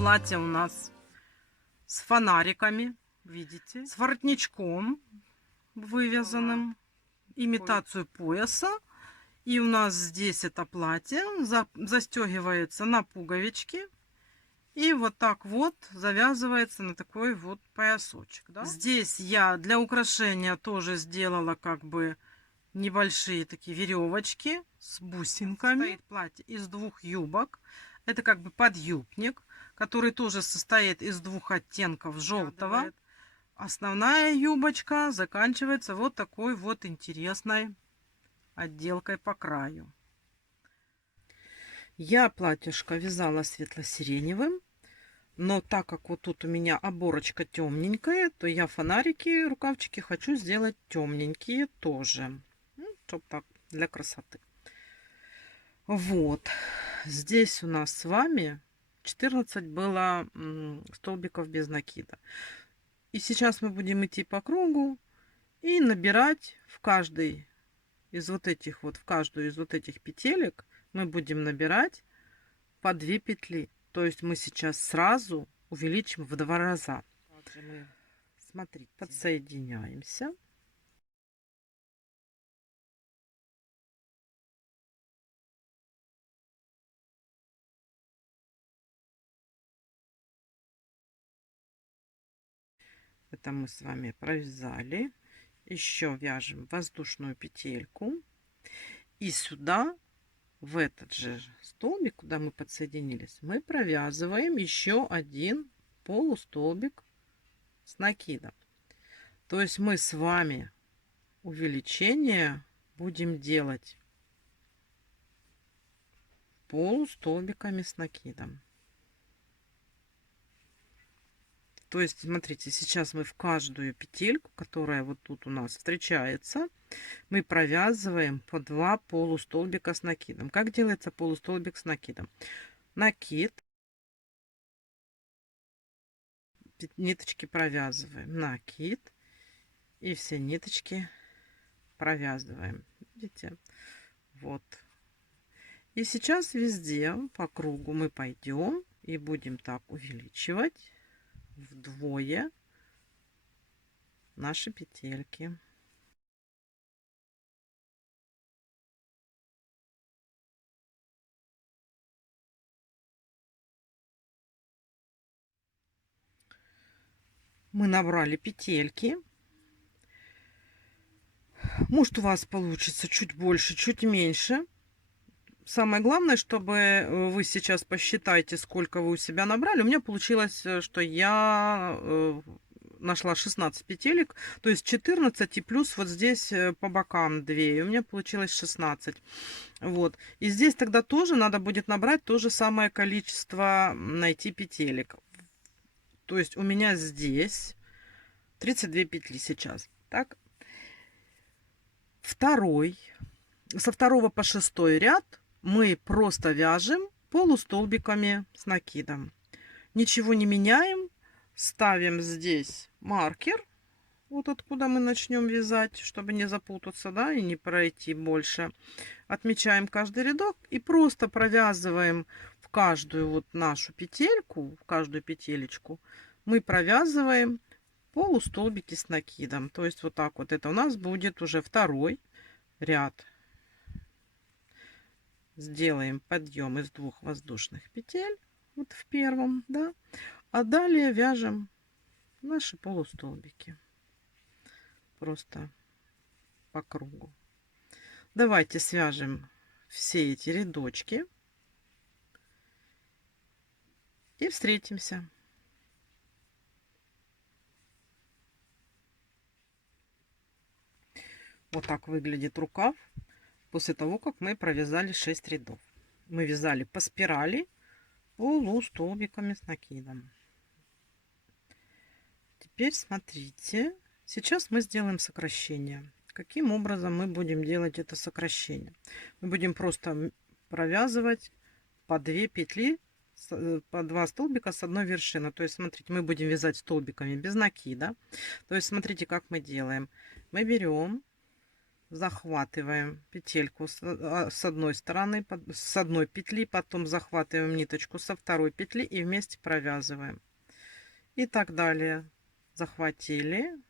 платье у нас с фонариками, видите, с воротничком вывязанным, имитацию пояса. И у нас здесь это платье застегивается на пуговички. И вот так вот завязывается на такой вот поясочек. Да? Здесь я для украшения тоже сделала как бы небольшие такие веревочки с бусинками. Состоит платье из двух юбок. Это как бы подъюбник, который тоже состоит из двух оттенков желтого. Основная юбочка заканчивается вот такой вот интересной отделкой по краю. Я платьишко вязала светло-сиреневым, но так как вот тут у меня оборочка темненькая, то я фонарики, рукавчики хочу сделать темненькие тоже, чтобы так для красоты. Вот здесь у нас с вами 14 было столбиков без накида. И сейчас мы будем идти по кругу и набирать в каждый из вот этих вот, в каждую из вот этих петелек мы будем набирать по 2 петли. То есть мы сейчас сразу увеличим в 2 раза. Также мы, смотрите, подсоединяемся. Это мы с вами провязали. Еще вяжем воздушную петельку. И сюда, в этот же столбик, куда мы подсоединились, мы провязываем еще один полустолбик с накидом. То есть мы с вами увеличение будем делать полустолбиками с накидом. То есть, смотрите, сейчас мы в каждую петельку, которая вот тут у нас встречается, мы провязываем по 2 полустолбика с накидом. Как делается полустолбик с накидом? Накид, ниточки провязываем, накид, и все ниточки провязываем. Видите? Вот. И сейчас везде по кругу мы пойдем и будем так увеличивать вдвое наши петельки. Мы набрали петельки. Может, у вас получится чуть больше, чуть меньше. Самое главное, чтобы вы сейчас посчитайте, сколько вы у себя набрали. У меня получилось, что я нашла 16 петелек, то есть 14 и плюс вот здесь по бокам 2. И у меня получилось 16. Вот. И здесь тогда тоже надо будет набрать то же самое количество, найти петелек. То есть у меня здесь 32 петли сейчас. Так. Со 2 по 6 ряд мы просто вяжем полустолбиками с накидом. Ничего не меняем. Ставим здесь маркер. Вот откуда мы начнем вязать, чтобы не запутаться, да, и не пройти больше. Отмечаем каждый рядок и просто провязываем в каждую вот нашу петельку, в каждую петелечку мы провязываем полустолбики с накидом. То есть вот так вот. Это у нас будет уже 2 ряд. Сделаем подъем из 2 воздушных петель. Вот в первом, да. А далее вяжем наши полустолбики. Просто по кругу. Давайте свяжем все эти рядочки. И встретимся. Вот так выглядит рукав после того, как мы провязали 6 рядов. Мы вязали по спирали полустолбиками с накидом. Теперь смотрите, сейчас мы сделаем сокращение. Каким образом мы будем делать это сокращение? Мы будем просто провязывать по 2 петли, по 2 столбика с одной вершины. То есть, смотрите, мы будем вязать столбиками без накида. То есть, смотрите, как мы делаем. Мы берем захватываем петельку с одной стороны, с одной петли, потом захватываем ниточку со второй петли и вместе провязываем. И так далее. Захватили,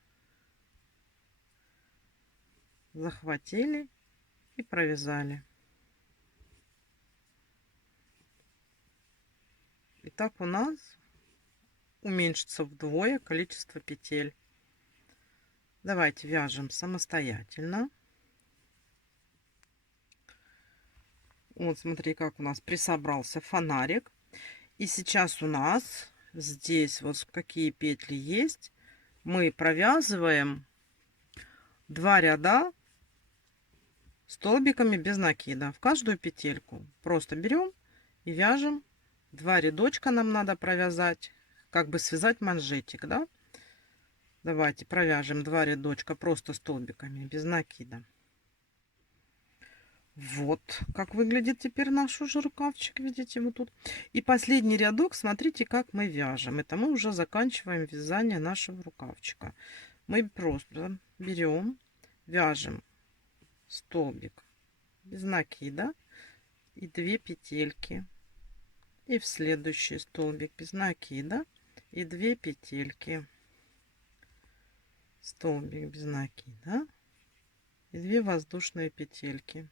захватили и провязали. И так у нас уменьшится вдвое количество петель. Давайте вяжем самостоятельно. Вот смотри, как у нас присобрался фонарик. И сейчас у нас здесь вот какие петли есть. Мы провязываем 2 ряда столбиками без накида в каждую петельку. Просто берем и вяжем 2 рядочка, нам надо провязать, как бы связать манжетик, да? Давайте провяжем 2 рядочка просто столбиками без накида. Вот как выглядит теперь наш уже рукавчик, видите, вот тут. И последний рядок, смотрите, как мы вяжем. Это мы уже заканчиваем вязание нашего рукавчика. Мы просто берем, вяжем столбик без накида и 2 петельки. И в следующий столбик без накида и 2 петельки. Столбик без накида и 2 воздушные петельки.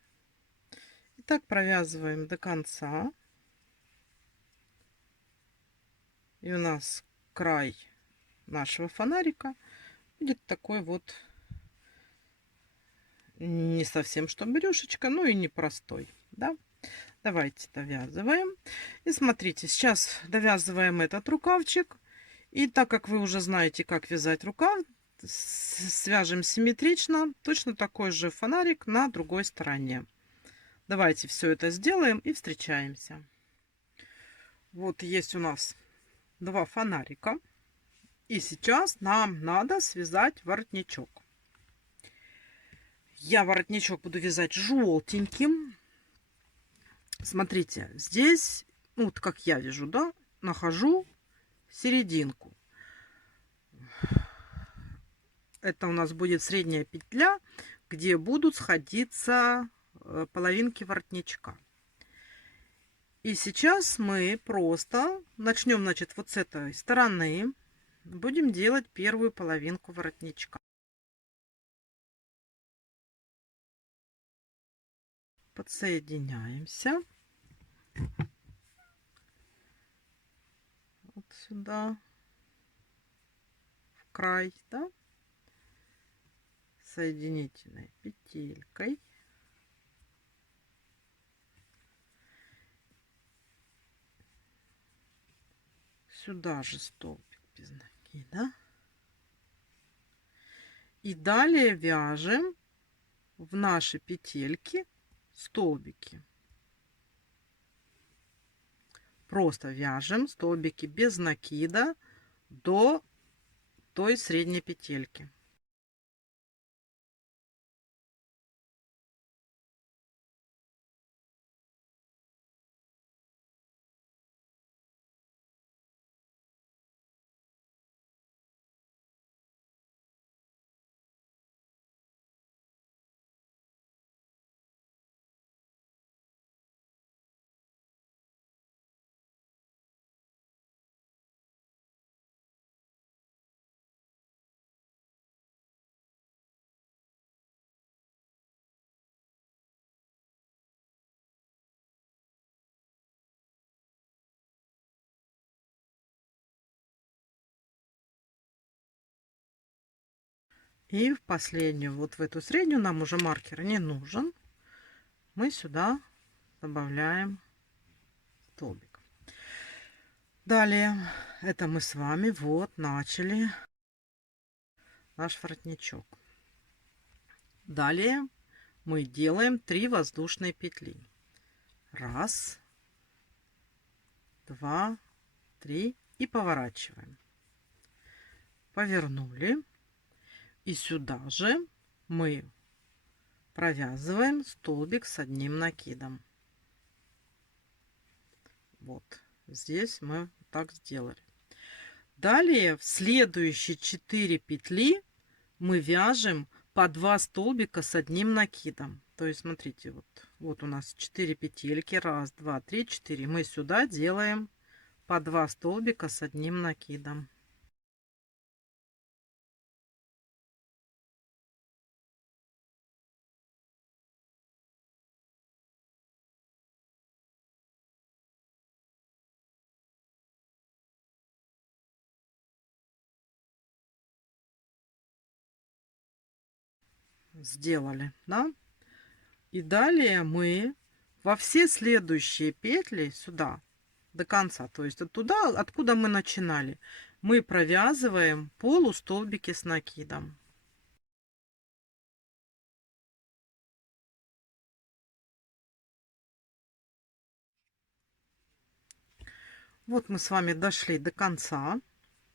И так провязываем до конца. И у нас край нашего фонарика будет такой вот не совсем что брюшечка, но и непростой, да? Давайте довязываем. И смотрите, сейчас довязываем этот рукавчик. И так как вы уже знаете, как вязать рукав, свяжем симметрично точно такой же фонарик на другой стороне. Давайте все это сделаем и встречаемся. Вот есть у нас 2 фонарика. И сейчас нам надо связать воротничок. Я воротничок буду вязать желтеньким. Смотрите, здесь, ну, вот как я вяжу, да, нахожу серединку. Это у нас будет средняя петля, где будут сходиться половинки воротничка. И сейчас мы просто начнем, значит, вот с этой стороны. Будем делать первую половинку воротничка. Подсоединяемся. Вот сюда. В край, да. Соединительной петелькой. Сюда же столбик без накида. И далее вяжем в наши петельки столбики. Просто вяжем столбики без накида до той средней петельки. И в последнюю, вот в эту среднюю, нам уже маркер не нужен. Мы сюда добавляем столбик. Далее, это мы с вами вот начали наш воротничок. Далее мы делаем 3 воздушные петли. 1, 2, 3 и поворачиваем. Повернули. И сюда же мы провязываем столбик с одним накидом. Вот здесь мы так сделали. Далее в следующие 4 петли мы вяжем по 2 столбика с одним накидом. То есть, смотрите, вот у нас 4 петельки. Раз, два, три, 4. Мы сюда делаем по 2 столбика с одним накидом. Сделали, да? И далее мы во все следующие петли сюда до конца, то есть оттуда, откуда мы начинали, мы провязываем полустолбики с накидом. Вот мы с вами дошли до конца,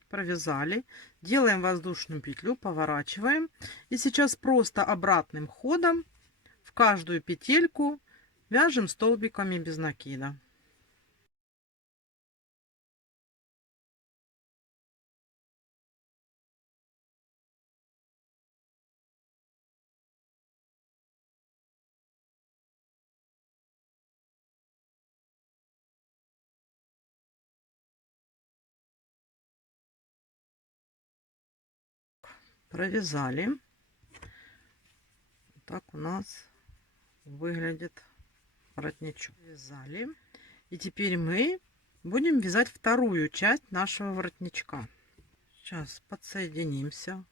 провязали, делаем воздушную петлю, поворачиваем, и сейчас просто обратным ходом в каждую петельку вяжем столбиками без накида. Провязали. Так у нас выглядит воротничок. Вязали. И теперь мы будем вязать вторую часть нашего воротничка. Сейчас подсоединимся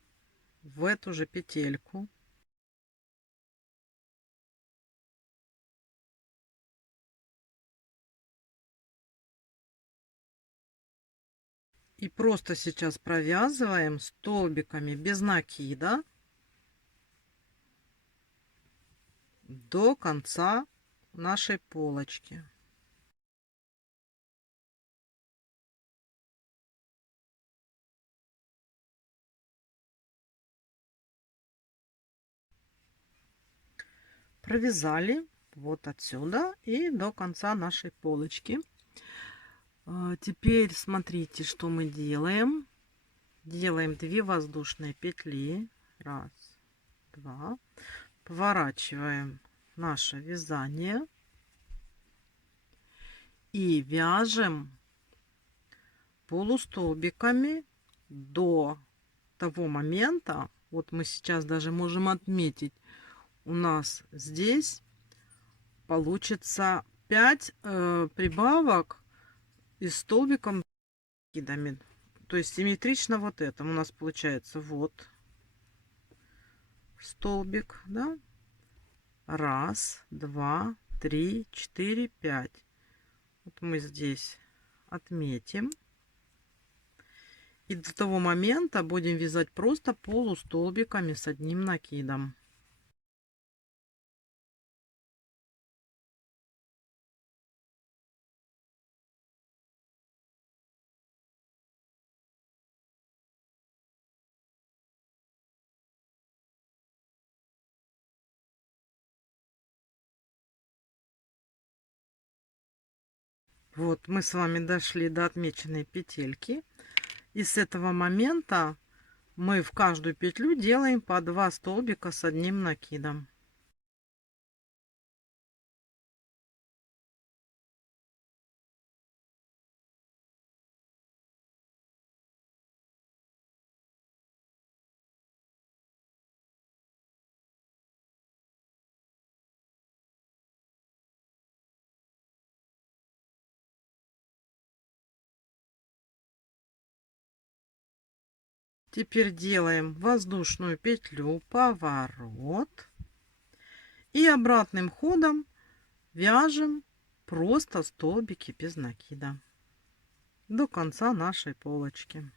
в эту же петельку. И просто сейчас провязываем столбиками без накида до конца нашей полочки. Провязали вот отсюда и до конца нашей полочки. Теперь смотрите, что мы делаем. Делаем 2 воздушные петли. Раз, два. Поворачиваем наше вязание и вяжем полустолбиками до того момента. Вот мы сейчас даже можем отметить, у нас здесь получится 5 прибавок из столбиком накидами. То есть симметрично вот этому у нас получается вот столбик, да? Раз, два, три, 4, 5. Вот мы здесь отметим. И до того момента будем вязать просто полустолбиками с одним накидом. Вот мы с вами дошли до отмеченной петельки. И с этого момента мы в каждую петлю делаем по 2 столбика с одним накидом. Теперь делаем воздушную петлю, поворот. И обратным ходом вяжем просто столбики без накида до конца нашей полочки.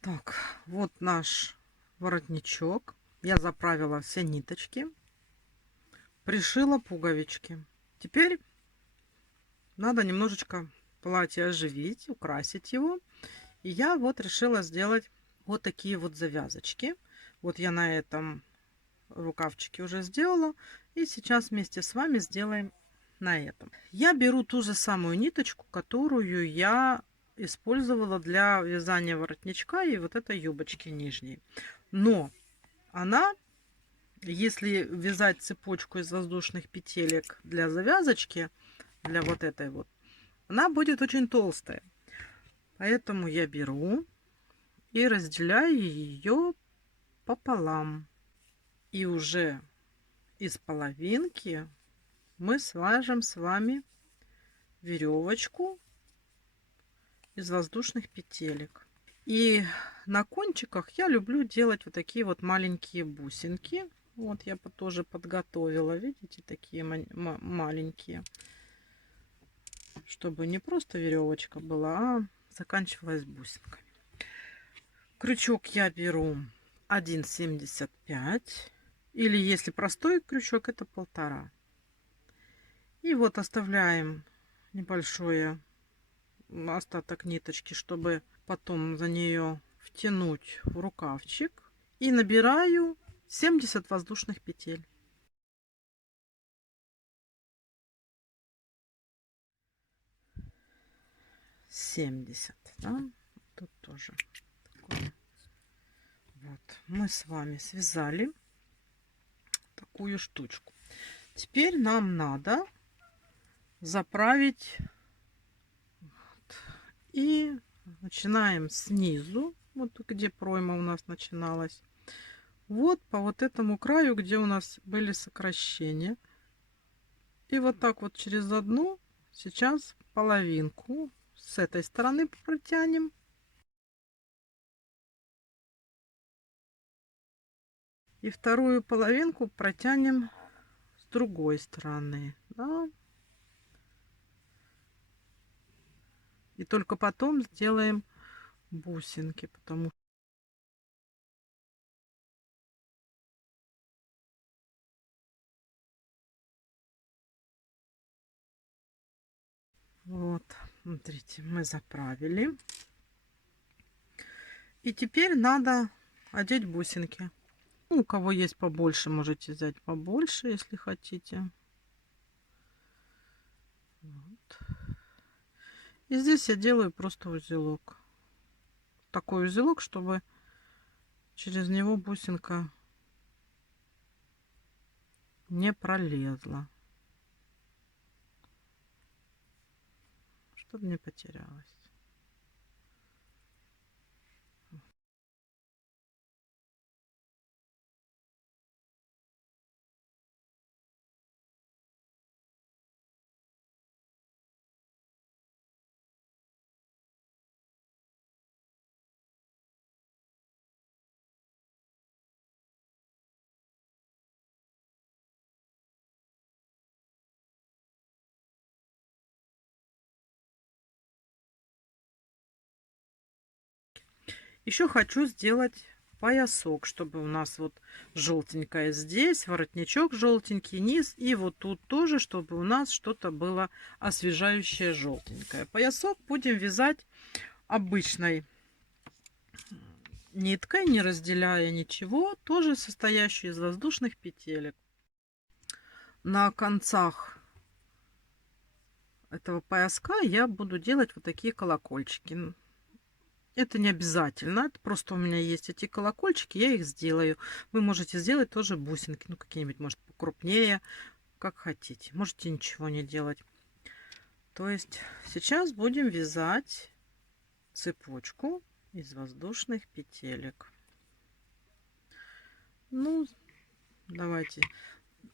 Так, вот наш воротничок. Я заправила все ниточки, пришила пуговички. Теперь надо немножечко платье оживить, украсить его. И я вот решила сделать вот такие вот завязочки. Вот я на этом рукавчике уже сделала. И сейчас вместе с вами сделаем на этом. Я беру ту же самую ниточку, которую я использовала для вязания воротничка и вот этой юбочки нижней. Но она, если вязать цепочку из воздушных петелек для завязочки, для вот этой вот, она будет очень толстая. Поэтому я беру и разделяю ее пополам. И уже из половинки мы свяжем с вами веревочку из воздушных петелек. И на кончиках я люблю делать вот такие вот маленькие бусинки. Вот я тоже подготовила, видите, такие маленькие, чтобы не просто веревочка была, а заканчивалась бусинками. Крючок я беру 1,75, или если простой крючок, это 1,5. И вот оставляем небольшое остаток ниточки, чтобы потом за нее втянуть в рукавчик. И набираю 70 воздушных петель. 70, да? Тут тоже такое. Вот мы с вами связали такую штучку. Теперь нам надо заправить. Вот. И начинаем снизу, вот где пройма у нас начиналась. Вот по вот этому краю, где у нас были сокращения. И вот так вот через одну сейчас половинку с этой стороны протянем. И вторую половинку протянем с другой стороны. Да? И только потом сделаем бусинки, потому что вот, смотрите, мы заправили. И теперь надо одеть бусинки. Ну, у кого есть побольше, можете взять побольше, если хотите. Вот. И здесь я делаю просто узелок. Такой узелок, чтобы через него бусинка не пролезла. Чтобы не потерялась. Еще хочу сделать поясок, чтобы у нас вот желтенькое здесь, воротничок желтенький, низ, и вот тут тоже, чтобы у нас что-то было освежающее желтенькое. Поясок будем вязать обычной ниткой, не разделяя ничего, тоже состоящей из воздушных петелек. На концах этого пояска я буду делать вот такие колокольчики. Это не обязательно, это просто у меня есть эти колокольчики, я их сделаю. Вы можете сделать тоже бусинки, ну какие-нибудь, может, покрупнее, как хотите. Можете ничего не делать. То есть сейчас будем вязать цепочку из воздушных петелек. Ну, давайте.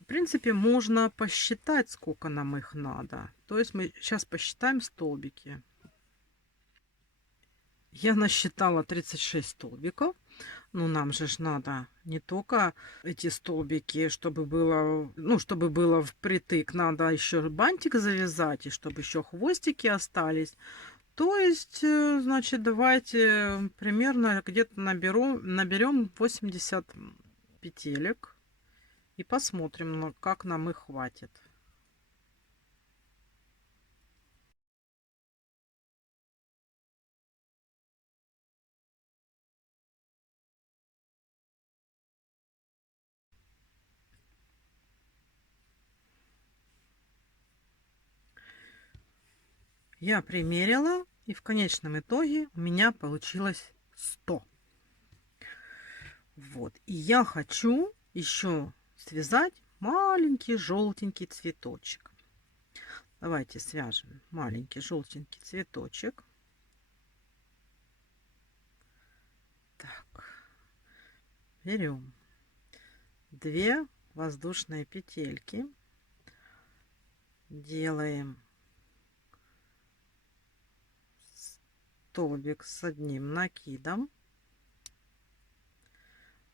В принципе, можно посчитать, сколько нам их надо. То есть мы сейчас посчитаем столбики. Я насчитала 36 столбиков. Но нам же надо не только эти столбики, чтобы было, ну, чтобы было впритык, надо еще бантик завязать, и чтобы еще хвостики остались. То есть, значит, давайте примерно где-то наберем 80 петелек и посмотрим, как нам их хватит. Я примерила И в конечном итоге у меня получилось 100. Вот. И я хочу еще связать маленький желтенький цветочек. Давайте свяжем маленький желтенький цветочек. Так. Берем 2 воздушные петельки. Делаем столбик с одним накидом.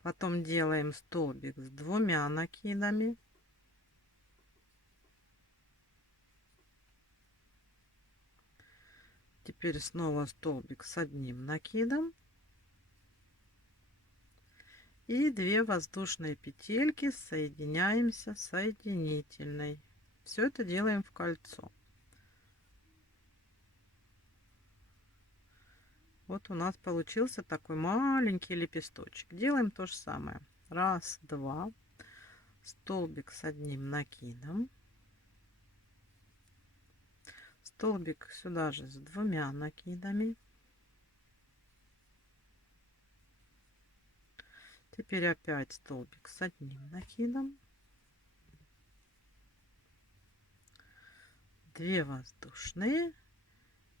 Потом делаем столбик с 2 накидами. Теперь снова столбик с одним накидом. И 2 воздушные петельки соединяемся соединительной. Все это делаем в кольцо. Вот у нас получился такой маленький лепесточек. Делаем то же самое. 1, 2, столбик с одним накидом, столбик сюда же с 2 накидами. Теперь опять столбик с одним накидом, 2 воздушные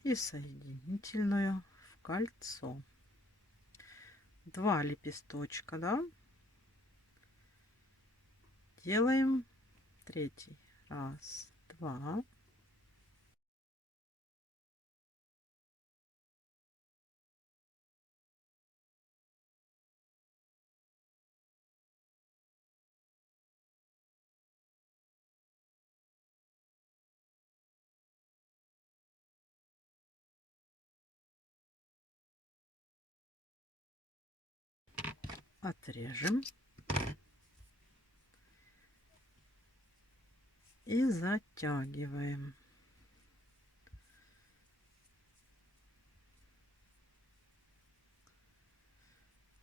и соединительную в кольцо. 2 лепесточка, да? Делаем 3. 1, 2. Отрежем и затягиваем.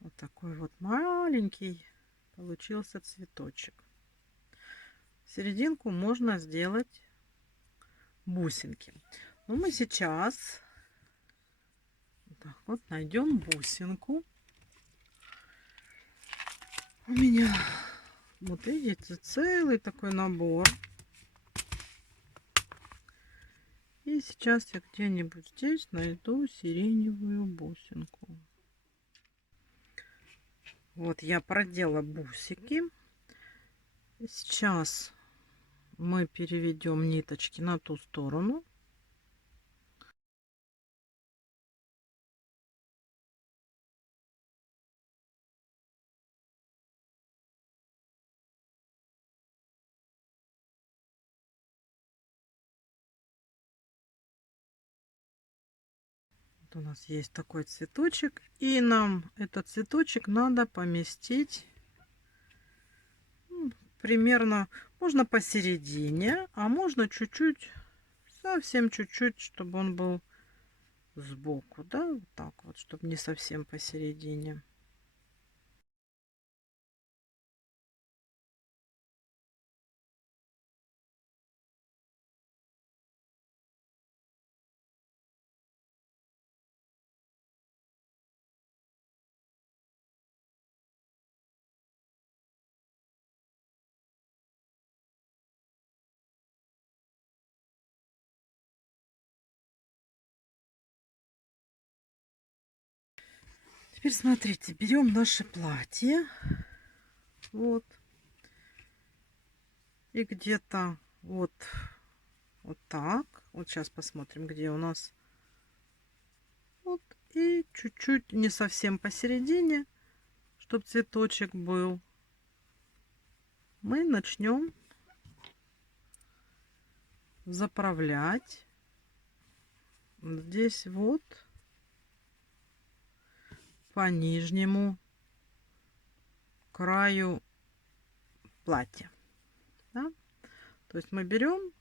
Вот такой вот маленький получился цветочек. В серединку можно сделать бусинки. Но мы сейчас так вот найдем бусинку. У меня, вот видите, целый такой набор. И сейчас я где-нибудь здесь найду сиреневую бусинку. Вот я продела бусики. Сейчас мы переведем ниточки на ту сторону. Вот у нас есть такой цветочек, и нам этот цветочек надо поместить примерно, можно посередине, а можно чуть-чуть, совсем чуть-чуть, чтобы он был сбоку, да, вот так вот, чтобы не совсем посередине. Теперь смотрите, берем наше платье, вот, и где-то вот так, вот сейчас посмотрим, где у нас, вот, и чуть-чуть не совсем посередине, чтобы цветочек был, мы начнем заправлять здесь вот по нижнему краю платья, да? То есть мы берем,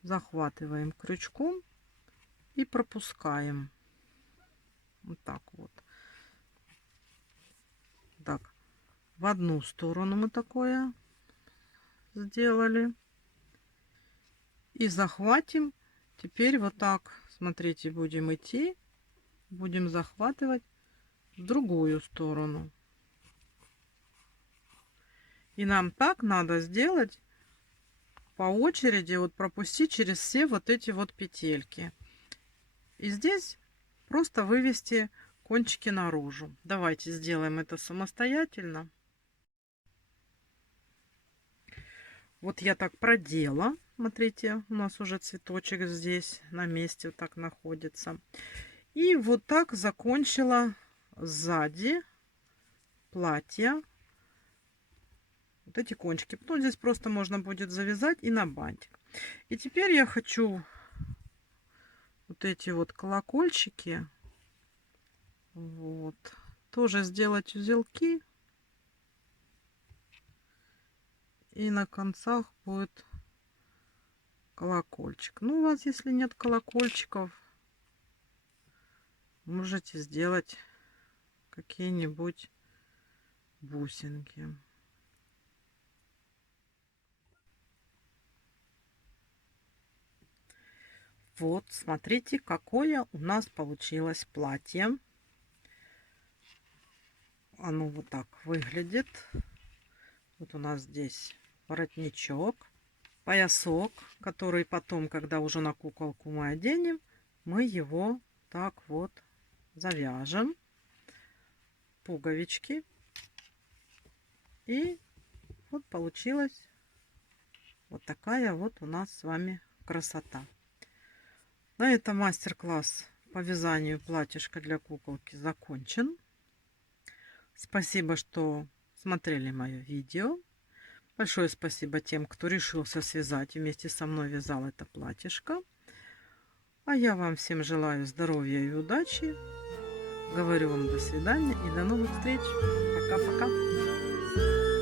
захватываем крючком и пропускаем вот так вот. Так, в одну сторону мы такое сделали. И захватим теперь вот так смотрите, будем идти, будем захватывать в другую сторону. И нам так надо сделать по очереди, вот пропустить через все вот эти вот петельки. И здесь просто вывести кончики наружу. Давайте сделаем это самостоятельно. Вот я так продела. Смотрите, у нас уже цветочек здесь на месте вот так находится. И вот так закончила сзади платья вот эти кончики. Потом здесь просто можно будет завязать и на бантик. И теперь я хочу вот эти вот колокольчики вот тоже сделать узелки. И на концах будет колокольчик. Ну, у вас, если нет колокольчиков, можете сделать какие-нибудь бусинки. Вот, смотрите, какое у нас получилось платье. Оно вот так выглядит. Вот у нас здесь воротничок, поясок, который потом, когда уже на куколку мы оденем, мы его так вот завяжем. Пуговички. И вот получилась вот такая вот у нас с вами красота. На этом мастер-класс по вязанию платьишка для куколки закончен. Спасибо, что смотрели мое видео. Большое спасибо тем, кто решился связать и вместе со мной вязал это платьишко. А я вам всем желаю здоровья и удачи. Говорю вам до свидания и до новых встреч. Пока-пока.